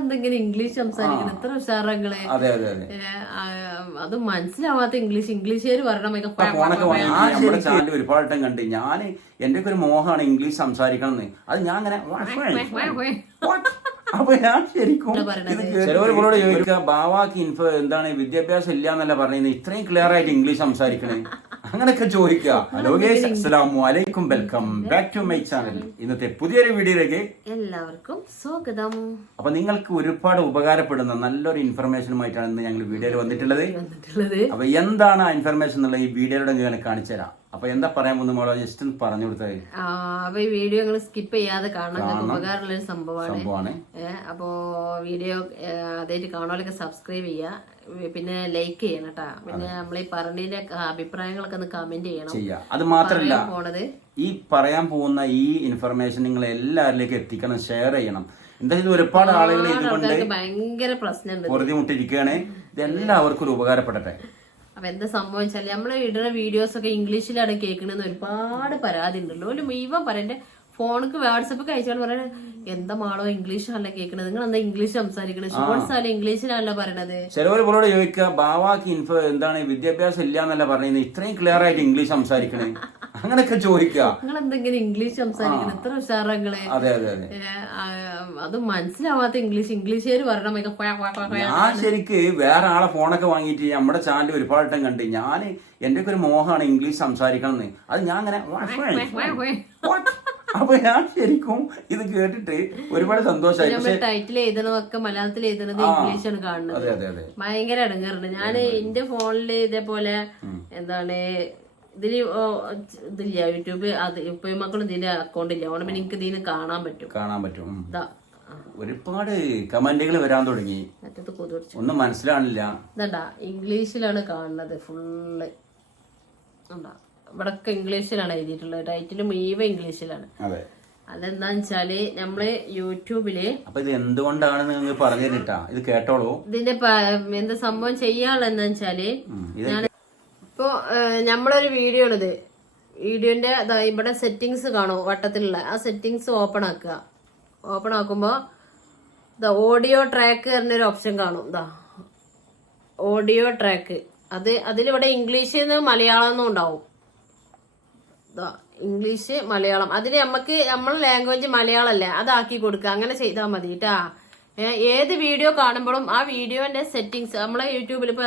എന്തെങ്കിലും ഇംഗ്ലീഷ് സംസാരിക്കണം എത്ര ഉഷാറങ്ങള്. അത് മനസ്സിലാവാത്ത ഇംഗ്ലീഷുകാര് നമ്മുടെ ചാനൽ ഒരുപാട് ടൈം കണ്ട് ഞാൻ എന്റെ ഒക്കെ ഒരു മോഹമാണ് ഇംഗ്ലീഷ് സംസാരിക്കണം എന്ന്. അത് ഞാൻ അങ്ങനെ അപ്പൊ ഞാൻ ശരിക്കും ചിലവരോട് ചോദിക്കുക ബാവാക്ക് എന്താണ് വിദ്യാഭ്യാസം ഇല്ല എന്നല്ല പറയുന്നത്, ഇത്രയും ക്ലിയർ ആയിട്ട് ഇംഗ്ലീഷ് സംസാരിക്കണേ അങ്ങനെയൊക്കെ ചോദിക്കുക. ഹലോ ഗൈസ്, അസ്സലാമു അലൈക്കും, welcome back to my channel. ഇന്നത്തെ പുതിയൊരു വീഡിയോയിലേക്ക് എല്ലാവർക്കും സ്വാഗതം. അപ്പൊ നിങ്ങൾക്ക് ഒരുപാട് ഉപകാരപ്പെടുന്ന നല്ലൊരു ഇൻഫർമേഷനുമായിട്ടാണ് ഇന്ന് ഞങ്ങൾ വീഡിയോയിൽ വന്നിട്ടുള്ളത്. അപ്പൊ എന്താണ് ആ ഇൻഫർമേഷൻ എന്നുള്ള ഈ വീഡിയോയുടെ ഞാൻ കാണിച്ചു തരാം. അപ്പൊ എന്താ പറയാൻ പോകുന്ന മോളെ ജസ്റ്റ് പറഞ്ഞു കൊടുത്തത്. അപ്പൊ ഈ വീഡിയോ നിങ്ങൾ സ്കിപ്പ് ചെയ്യാതെ കാണാൻ ഉപകാരമുള്ള ഒരു സംഭവമാണ്. അപ്പോ വീഡിയോ അതായിട്ട് കാണുവാനൊക്കെ സബ്സ്ക്രൈബ് ചെയ്യാ, പിന്നെ ലൈക്ക് ചെയ്യണം കേട്ടാ. പിന്നെ നമ്മൾ ഈ പറഞ്ഞതിന്റെ അഭിപ്രായങ്ങളൊക്കെ ഒന്ന് കമന്റ് ചെയ്യണം. അത് മാത്രല്ല ഈ പറയാൻ പോകുന്ന ഈ ഇൻഫർമേഷൻ നിങ്ങൾ എല്ലാവരിലേക്കും എത്തിക്കണം, ഷെയർ ചെയ്യണം. എന്തായാലും ഒരുപാട് ആളുകൾ ഇതുകൊണ്ട് ഭയങ്കര പ്രശ്നം പൊറുതിമുട്ടിരിക്കുകയാണ്. ഇത് എല്ലാവർക്കും ഒരു ഉപകാരപ്പെടട്ടെ. അപ്പൊ എന്താ സംഭവിച്ചാല് നമ്മള് ഇടുന്ന വീഡിയോസ് ഒക്കെ ഇംഗ്ലീഷിലാണ് കേൾക്കണെന്ന് ഒരുപാട് പരാതി ഉണ്ടല്ലോ. ഒരു മുഴുവൻ പറയണ്ടേ ഫോണിക്ക് വാട്സപ്പ് അയച്ചാൽ പറയണേ എന്താ മാളോ ഇംഗ്ലീഷാണല്ലോ കേൾക്കണത്, നിങ്ങൾ എന്താ ഇംഗ്ലീഷ് സംസാരിക്കണത്, ഷോർട്സ് ആയാലും ഇംഗ്ലീഷിലാണല്ലോ പറയണത്. ചിലവരോട് ചോദിക്കുക ബാവാക്ക് എന്താണ് വിദ്യാഭ്യാസം ഇല്ല എന്നല്ല പറയുന്നത്, ഇത്രയും ക്ലിയർ ആയിട്ട് ഇംഗ്ലീഷ് സംസാരിക്കണേ അങ്ങനെയൊക്കെ ചോദിക്കുക. നിങ്ങൾ എന്തെങ്കിലും ഇംഗ്ലീഷ് സംസാരിക്കണം എത്ര ഉഷാറങ്ങള്. അത് മനസ്സിലാവാത്ത ഇംഗ്ലീഷുകാര് പറയണ ഞാൻ ശരിക്ക് വേറെ ആളെ ഫോണൊക്കെ വാങ്ങിയിട്ട് നമ്മുടെ ചാനൽ ഒരുപാട് ടൈം കണ്ട് ഞാൻ എന്റെ ഒക്കെ ഒരു മോഹമാണ് ഇംഗ്ലീഷ് സംസാരിക്കണം എന്ന്. അത് ഞാൻ അങ്ങനെ അപ്പൊ ഞാൻ ശരിക്കും ഇത് കേട്ടിട്ട് ഒരുപാട് സന്തോഷമായി. ടൈറ്റിൽ എഴുതണതൊക്കെ മലയാളത്തിൽ എഴുതുന്നത് ഇംഗ്ലീഷാണ് കാണുന്നത്. ഭയങ്കര ഇടങ്ങാറുണ്ട്. ഞാൻ എന്റെ ഫോണില് ഇതേപോലെ എന്താണ് ഇതില്ല യൂട്യൂബ്, അത് ഇപ്പൊ മക്കളും ഇതിന്റെ അക്കൗണ്ട് ഇല്ല, അതുകൊണ്ട് പിന്നെ എനിക്ക് ഇതിന് കാണാൻ പറ്റും. ഒരുപാട് കമന്റുകൾ വരാൻ തുടങ്ങി, ഒന്നും മനസ്സിലാണില്ല. ഇതണ്ടാ ഇംഗ്ലീഷിലാണ് കാണുന്നത് ഫുള്ള്. ഇവിടൊക്കെ ഇംഗ്ലീഷിലാണ് എഴുതിയിട്ടുള്ളത്, ടൈറ്റിൽ മുഴുവൻ ഇംഗ്ലീഷിലാണ്. അതെന്താന്ന് വെച്ചാല് നമ്മള് യൂട്യൂബില് അപ്പൊ ഇത് എന്തുകൊണ്ടാണ് നിങ്ങൾ പറഞ്ഞു തന്നിട്ടാ, ഇത് കേട്ടോളൂ. ഇതിന്റെ എന്താ സംഭവം ചെയ്യാനുള്ള എന്താ വെച്ചാല് ഞാൻ ഇപ്പൊ നമ്മളൊരു വീഡിയോ ആണിത്. വീഡിയോന്റെ ഇവിടെ സെറ്റിങ്സ് കാണും വട്ടത്തിലുള്ള, ആ സെറ്റിങ്സ് ഓപ്പൺ ആക്കുക. ഓപ്പൺ ആക്കുമ്പോ ഓഡിയോ ട്രാക്ക് പറഞ്ഞൊരു ഓപ്ഷൻ കാണും. ഓഡിയോ ട്രാക്ക്, അതിലിവിടെ ഇംഗ്ലീഷിൽ മലയാളം എന്നും ഉണ്ടാവും. ഇംഗ്ലീഷ് മലയാളം, അതിൽ നമ്മളെ ലാംഗ്വേജ് മലയാളമല്ലേ, അതാക്കി കൊടുക്കുക. അങ്ങനെ ചെയ്താൽ മതി കേട്ടാ. ഏത് വീഡിയോ കാണുമ്പോഴും ആ വീഡിയോന്റെ സെറ്റിങ്സ് നമ്മളെ യൂട്യൂബിൽ ഇപ്പൊ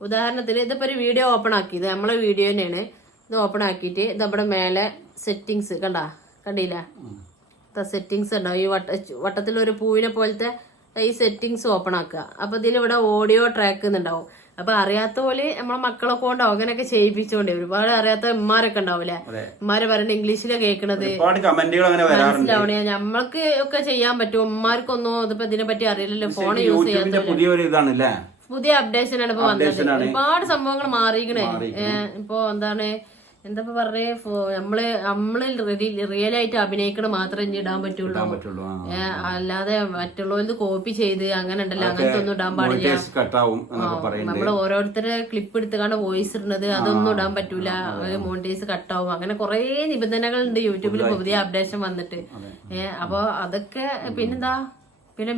ഉദാഹരണത്തിന് ഇതിപ്പോ ഒരു വീഡിയോ ഓപ്പൺ ആക്കി, ഇത് നമ്മളെ വീഡിയോ തന്നെയാണ്. ഇത് ഓപ്പൺ ആക്കിയിട്ട് ഇതവിടെ മേലെ സെറ്റിങ്സ് കണ്ടില്ല, സെറ്റിങ്സ് ഉണ്ടാവും. ഈ വട്ടത്തിലൊരു പൂവിനെ പോലത്തെ ഈ സെറ്റിങ്സ് ഓപ്പൺ ആക്കുക. അപ്പൊ ഇതിലിവിടെ ഓഡിയോ ട്രാക്ക് എന്നുണ്ടാവും. അപ്പൊ അറിയാത്ത പോലെ നമ്മളെ മക്കളൊക്കെ ഉണ്ടാവും അങ്ങനെയൊക്കെ ചെയ്യിപ്പിച്ചോണ്ടേ. ഒരുപാട് അറിയാത്ത ഉമ്മാരൊക്കെ ഉണ്ടാവില്ലേ, ഉമ്മാര് പറയണ ഇംഗ്ലീഷിലാണ് കേൾക്കണത്, മനസ്സിലാവണേ. നമ്മൾക്ക് ഒക്കെ ചെയ്യാൻ പറ്റും, ഉമ്മാർക്കൊന്നും ഇതിപ്പോ ഇതിനെ പറ്റി അറിയില്ലല്ലോ, ഫോൺ യൂസ് ചെയ്യാത്ത പുതിയ അപ്ഡേഷൻ ആണ് ഇപ്പൊ വന്നത്. ഒരുപാട് സംഭവങ്ങൾ മാറിയിക്കണേ. ഇപ്പൊ എന്താ പറഞ്ഞേ, നമ്മള് റിയൽ ആയിട്ട് അഭിനയിക്കണ മാത്രമേ ഇനി ഇടാൻ പറ്റുള്ളൂ. അല്ലാതെ മറ്റുള്ളവർക്ക് കോപ്പി ചെയ്ത് അങ്ങനെ ഉണ്ടല്ലോ, അങ്ങനത്തെ ഒന്നും ഇടാൻ പാടില്ല. നമ്മള് ഓരോരുത്തരെ ക്ലിപ്പ് എടുത്തുകൊണ്ട് വോയിസ് ഇടുന്നത് അതൊന്നും ഇടാൻ പറ്റൂല, മോണിറ്റൈസ് കട്ടാവും. അങ്ങനെ കുറെ നിബന്ധനകളുണ്ട് യൂട്യൂബിൽ പുതിയ അപ്ഡേഷൻ വന്നിട്ട്. അപ്പൊ അതൊക്കെ പിന്നെ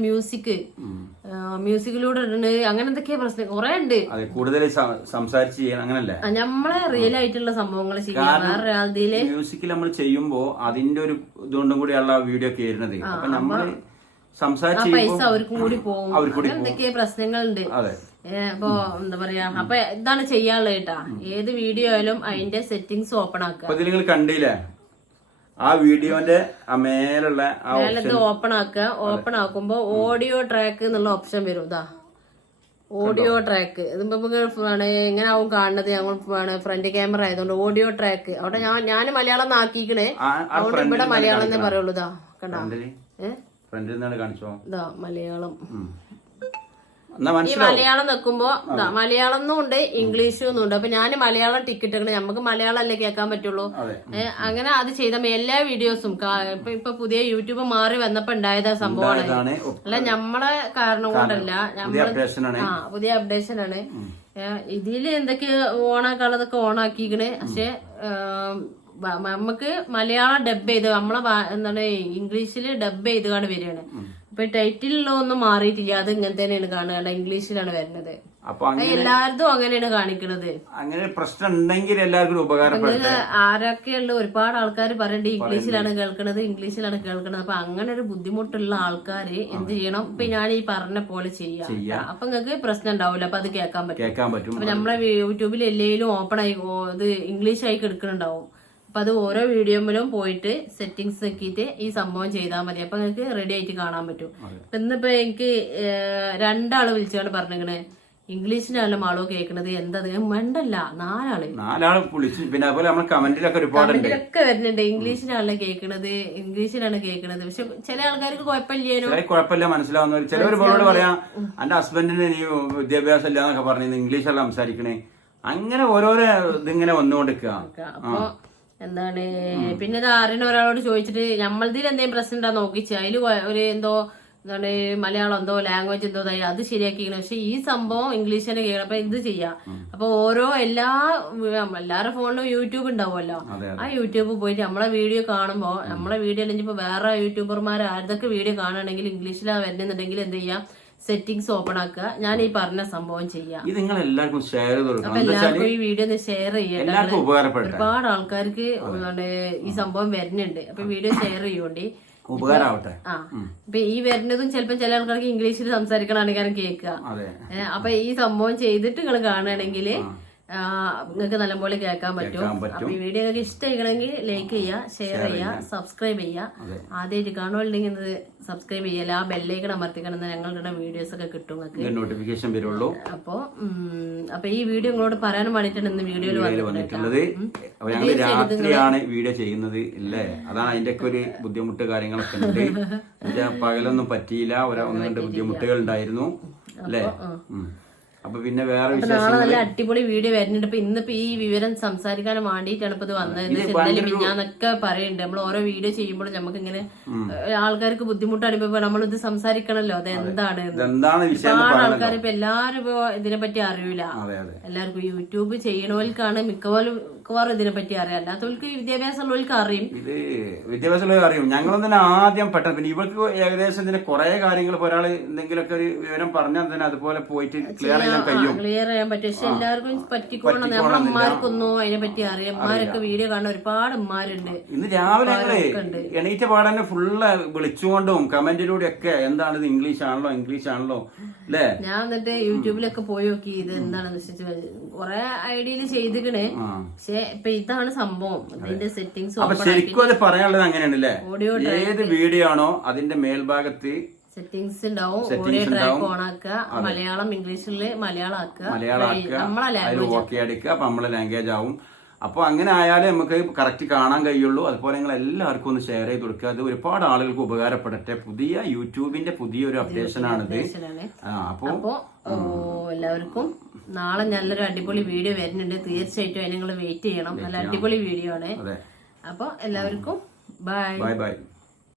മ്യൂസിക്കിലൂടെ ഇടുന്നത്, അങ്ങനെ എന്തൊക്കെയാ പ്രശ്നം കുറെ ഉണ്ട്. കൂടുതൽ സംസാരിച്ച് ചെയ്യണം അങ്ങനല്ലേ, നമ്മളെ റിയൽ ആയിട്ടുള്ള സംഭവങ്ങൾ ചെയ്യാൻ. മ്യൂസിക്കിൽ നമ്മൾ ചെയ്യുമ്പോ അതിന്റെ ഒരു ഇതുകൊണ്ടും കൂടിയുള്ള വീഡിയോ ഒക്കെ വരുന്നത്. അപ്പൊ നമ്മള് സംസാരിച്ച് പൈസ അവർക്കും കൂടി പോകും, എന്തൊക്കെയാ പ്രശ്നങ്ങളുണ്ട്. അപ്പൊ എന്താ പറയാ, അപ്പൊ ഇതാണ് ചെയ്യാനുള്ളത് കേട്ടാ. ഏത് വീഡിയോ ആയാലും അതിന്റെ സെറ്റിങ്സ് ഓപ്പൺ ആക്കുക. നിങ്ങൾ കണ്ടില്ലേ ആ വീഡിയോന്റെ മേലുള്ള ഓപ്പൺ ആക്കുക. ഓപ്പൺ ആക്കുമ്പോ ഓഡിയോ ട്രാക്ക് എന്നുള്ള ഓപ്ഷൻ വരും. ഓഡിയോ ട്രാക്ക് ഇതിപ്പോ എങ്ങനെ ആവും കാണുന്നത്, ഞങ്ങൾ ഫ്രണ്ട് ക്യാമറ ആയതുകൊണ്ട് ഓഡിയോ ട്രാക്ക്. അവിടെ ഞാൻ മലയാളം ആക്കിക്കണേ, അതുകൊണ്ട് ഇവിടെ മലയാളം എന്നേ പറയുള്ളൂ. കണ്ടോ മലയാളം. ഈ മലയാളം വെക്കുമ്പോ മലയാളം എന്നും ഉണ്ട് ഇംഗ്ലീഷും ഉണ്ട്. അപ്പൊ ഞാൻ മലയാളം ടിക്കറ്റ് എടുക്കണേ, നമുക്ക് മലയാളം അല്ലേ കേൾക്കാൻ പറ്റുള്ളൂ. അങ്ങനെ അത് ചെയ്ത എല്ലാ വീഡിയോസും ഇപ്പൊ പുതിയ യൂട്യൂബ് മാറി വന്നപ്പോ ഉണ്ടായത് സംഭവമാണ്. അല്ല നമ്മളെ കാരണം കൊണ്ടല്ല, പുതിയ അപ്ഡേഷൻ ആണ്. ഇതില് എന്തൊക്കെ ഓണാക്കാനുള്ളതൊക്കെ ഓണാക്കിക്കണേ. പക്ഷെ നമുക്ക് മലയാളം ഡബ് ചെയ്ത് നമ്മളെ എന്താണ് ഇംഗ്ലീഷില് ഡബ് ചെയ്തുകൊണ്ട് വരികയാണ്. ഇപ്പൊ ടൈറ്റിലുള്ള ഒന്നും മാറിയിട്ടില്ല, അത് ഇങ്ങനെ തന്നെയാണ് കാണുക, ഇംഗ്ലീഷിലാണ് വരുന്നത്. അപ്പൊ അങ്ങനെ എല്ലാവരും അങ്ങനെയാണ് കാണിക്കുന്നത്. അങ്ങനെ പ്രശ്നം ഉണ്ടെങ്കിൽ എല്ലാവർക്കും ഉപകാരപ്പെടും. ആരൊക്കെയുള്ള ഒരുപാട് ആൾക്കാർ പറയണ്ട് ഇംഗ്ലീഷിലാണ് ഇംഗ്ലീഷിലാണ് കേൾക്കണത്. അപ്പൊ അങ്ങനെ ഒരു ബുദ്ധിമുട്ടുള്ള ആൾക്കാര് എന്ത് ചെയ്യണം, ഇപ്പൊ ഞാൻ ഈ പറഞ്ഞ പോലെ ചെയ്യാം. അപ്പൊ നിങ്ങൾക്ക് പ്രശ്നം ഉണ്ടാവില്ല, അപ്പൊ അത് കേൾക്കാൻ പറ്റും. അപ്പൊ നമ്മളെ യൂട്യൂബിൽ എല്ലാം ഓപ്പൺ ആയി ഇത് ഇംഗ്ലീഷ് ആയി എടുക്കുന്നുണ്ടാവും. അപ്പൊ അത് ഓരോ വീഡിയോയിലും പോയിട്ട് സെറ്റിങ്സ് നോക്കിയിട്ട് ഈ സംഭവം ചെയ്താൽ മതി. അപ്പൊ നിങ്ങൾക്ക് റെഡി ആയിട്ട് കാണാൻ പറ്റും. ഇന്നിപ്പോ എനിക്ക് 2 ആള് വിളിച്ചാണ് പറഞ്ഞിരിക്കണേ ഇംഗ്ലീഷിനാണല്ലോ മാളോ കേൾക്കണത്, എന്താ വേണ്ടല്ല 4 ആള് വിളിച്ചു. പിന്നെ അതുപോലെ നമ്മൾ കമന്റിലൊക്കെ വരുന്നുണ്ട് ഇംഗ്ലീഷിനാണല്ലോ കേൾക്കണത്. പക്ഷെ ചില ആൾക്കാർക്ക് കുഴപ്പമില്ല, മനസ്സിലാവുന്നവർ. ചിലവർ പറയാം എന്റെ ഹസ്ബൻഡിന് നീ വിദ്യാഭ്യാസം ഇല്ല എന്നൊക്കെ പറഞ്ഞു ഇംഗ്ലീഷല്ല സംസാരിക്കണേ. അങ്ങനെ ഓരോരോ ഇതിങ്ങനെ വന്നുകൊണ്ടിരിക്കുക. അപ്പൊ എന്താണ് പിന്നെ ഇത് അറിയണ ഒരാളോട് ചോദിച്ചിട്ട് നമ്മളതിൽ എന്തെങ്കിലും പ്രശ്നം ഉണ്ടാ നോക്കിച്ച് അതില് ഒരു എന്തോ എന്താണ് മലയാളം എന്തോ ലാംഗ്വേജ് എന്തോ അത് ശരിയാക്കിക്കണം. പക്ഷെ ഈ സംഭവം ഇംഗ്ലീഷ് തന്നെ കേൾക്കണം. അപ്പൊ ഇത് ചെയ്യാം. അപ്പൊ എല്ലാവരുടെ ഫോണിലും യൂട്യൂബ് ഉണ്ടാവുമല്ലോ, ആ യൂട്യൂബ് പോയിട്ട് നമ്മളെ വീഡിയോ കാണുമ്പോ നമ്മളെ വീഡിയോ അല്ലെങ്കിൽ ഇപ്പൊ വേറെ യൂട്യൂബർമാർ ആരുതൊക്കെ വീഡിയോ കാണുകയാണെങ്കിൽ ഇംഗ്ലീഷിലാണ് വരുന്നുണ്ടെങ്കിൽ എന്ത് ചെയ്യാം, സെറ്റിംഗ്സ് ഓപ്പൺ ആക്കുക. ഞാൻ ഈ പറഞ്ഞ സംഭവം ചെയ്യാം. ഇത് നിങ്ങൾ എല്ലാവർക്കും ഷെയർ ചെയ്ത് കൊടുക്കണം. അപ്പൊ എല്ലാവർക്കും ഈ വീഡിയോ ഒന്ന് ഷെയർ ചെയ്യാം. ഒരുപാട് ആൾക്കാർക്ക് ഈ സംഭവം വരുന്നുണ്ട്. അപ്പൊ വീഡിയോ ഷെയർ ചെയ്യോണ്ടി ഉപകാരമാവട്ടെ. ഇപ്പൊ ഈ വരുന്നതും ചിലപ്പോ ചില ആൾക്കാർക്ക് ഇംഗ്ലീഷിൽ സംസാരിക്കണാണെങ്കിൽ കേൾക്കുക. അപ്പൊ ഈ സംഭവം ചെയ്തിട്ട് നിങ്ങൾ കാണുകയാണെങ്കിൽ നിങ്ങൾക്ക് നല്ലപോലെ കേൾക്കാൻ പറ്റും. അപ്പൊ ഈ വീഡിയോ നിങ്ങൾക്ക് ഇഷ്ടമായിക്കണമെങ്കിൽ ലൈക്ക് ചെയ്യുക, ഷെയർ ചെയ്യുക, സബ്സ്ക്രൈബ് ചെയ്യുക. ആദ്യമായിട്ട് കാണുകയുണ്ടെങ്കിൽ ഇത് സബ്സ്ക്രൈബ് ചെയ്യല, ആ ബെല്ലൈക്കൺ അമർത്തിക്കണം, ഞങ്ങളുടെ വീഡിയോസ് ഒക്കെ കിട്ടും നോട്ടിഫിക്കേഷൻ വരുള്ളൂ. അപ്പൊ ഈ വീഡിയോ നിങ്ങളോട് പറയാനും വേണ്ടിയിട്ടാണ് ഇന്ന് വീഡിയോയിൽ വന്നിട്ടുള്ളത്. ഞങ്ങൾ രാത്രിയാണ് വീഡിയോ ചെയ്യുന്നത് ഇല്ലേ, അതാണ് അതിന്റെ ഒക്കെ ഒരു ബുദ്ധിമുട്ട് കാര്യങ്ങളൊക്കെ ഉണ്ട്. പകലൊന്നും പറ്റിയില്ല, 1-2 ബുദ്ധിമുട്ടുകൾ ഉണ്ടായിരുന്നു അല്ലേ. അപ്പൊ പിന്നെ വേറെ നാളെ നല്ല അടിപൊളി വീഡിയോ വരുന്നുണ്ട്. ഇപ്പൊ ഇന്നിപ്പോ ഈ വിവരം സംസാരിക്കാൻ വേണ്ടിയിട്ടാണ് ഇപ്പൊ ഇത് വന്നത്. ഇന്നലെ മിഞ്ഞാന്നൊക്കെ പറയുന്നുണ്ട്, നമ്മൾ ഓരോ വീഡിയോ ചെയ്യുമ്പോൾ നമുക്ക് ഇങ്ങനെ ആൾക്കാർക്ക് ബുദ്ധിമുട്ട് അനുഭവം നമ്മൾ ഇത് സംസാരിക്കണല്ലോ, അത് എന്താണ് ഒരുപാട് ആൾക്കാർ ഇപ്പൊ എല്ലാരും ഇപ്പൊ ഇതിനെ പറ്റി അറിയില്ല. എല്ലാവർക്കും യൂട്യൂബ് ചെയ്യണവർക്കാണ് മിക്കവാറും ഇതിനെ പറ്റി അറിയാം, അല്ലാത്തവർക്ക് വിദ്യാഭ്യാസമുള്ളവർക്ക് അറിയും. ഇത് വിദ്യാഭ്യാസമുള്ളവർ അറിയും. ഞങ്ങളും തന്നെ ആദ്യം പെട്ടെന്ന് പിന്നെ ഇവർക്ക് ഏകദേശം ഇതിന്റെ കുറെ കാര്യങ്ങൾ ഒരാൾ എന്തെങ്കിലുമൊക്കെ ഒരു വിവരം പറഞ്ഞാൽ തന്നെ അതുപോലെ പോയിട്ട് ക്ലിയർ ചെയ്യാൻ പറ്റും. പക്ഷെ എല്ലാവർക്കും പറ്റിക്കോണം. നമ്മുടെ അമ്മമാർക്കൊന്നും അതിനെ പറ്റി അറിയാം. അമ്മമാരൊക്കെ വീഡിയോ കാണുന്ന ഒരുപാട് അമ്മമാരുണ്ട്. ഇന്ന് രാവിലെ എണീറ്റ പാടന്നെ ഫുള്ള് വിളിച്ചുകൊണ്ടും കമന്റിലൂടെ ഒക്കെ എന്താണ് ഇത് ഇംഗ്ലീഷ് ആണല്ലോ അല്ലേ. ഞാൻ എന്നിട്ട് യൂട്യൂബിലൊക്കെ പോയി നോക്കി ഇത് എന്താണെന്ന് കുറെ ഐഡിയയില് ചെയ്തിക്കണേ. പക്ഷെ ഇപ്പൊ ഇതാണ് സംഭവം, ഇതിന്റെ സെറ്റിംഗ്സ്. അപ്പൊ ശരിക്കും അത് പറയാനുള്ളത് അങ്ങനെയാണല്ലേ, ഏത് വീഡിയോ ആണോ അതിന്റെ മേൽഭാഗത്ത് സെറ്റിംഗ്സ് ഉണ്ടാവും. ഓഡിയോ ട്രാക്ക് ഓൺ ആക്കുക, മലയാളം ഇംഗ്ലീഷില് മലയാളം ആക്കുക, ഓക്കെ അടിക്കുക. അപ്പൊ നമ്മളെ ലാംഗ്വേജ് ആവും. അപ്പൊ അങ്ങനെ ആയാലേ നമുക്ക് കറക്റ്റ് കാണാൻ കഴിയുള്ളൂ. അതുപോലെ നിങ്ങൾ എല്ലാവർക്കും ഒന്ന് ഷെയർ ചെയ്ത് കൊടുക്കുക. അത് ഒരുപാട് ആളുകൾക്ക് ഉപകാരപ്പെടട്ടെ. യൂട്യൂബിന്റെ പുതിയൊരു അപ്ഡേഷൻ ആണിത്. അപ്പോ എല്ലാവർക്കും നാളെ നല്ലൊരു അടിപൊളി വീഡിയോ വരുന്നുണ്ട്. തീർച്ചയായിട്ടും അതിന് നിങ്ങൾ വെയിറ്റ് ചെയ്യണം. നല്ല അടിപൊളി വീഡിയോ ആണ്. അപ്പൊ എല്ലാവർക്കും ബൈ.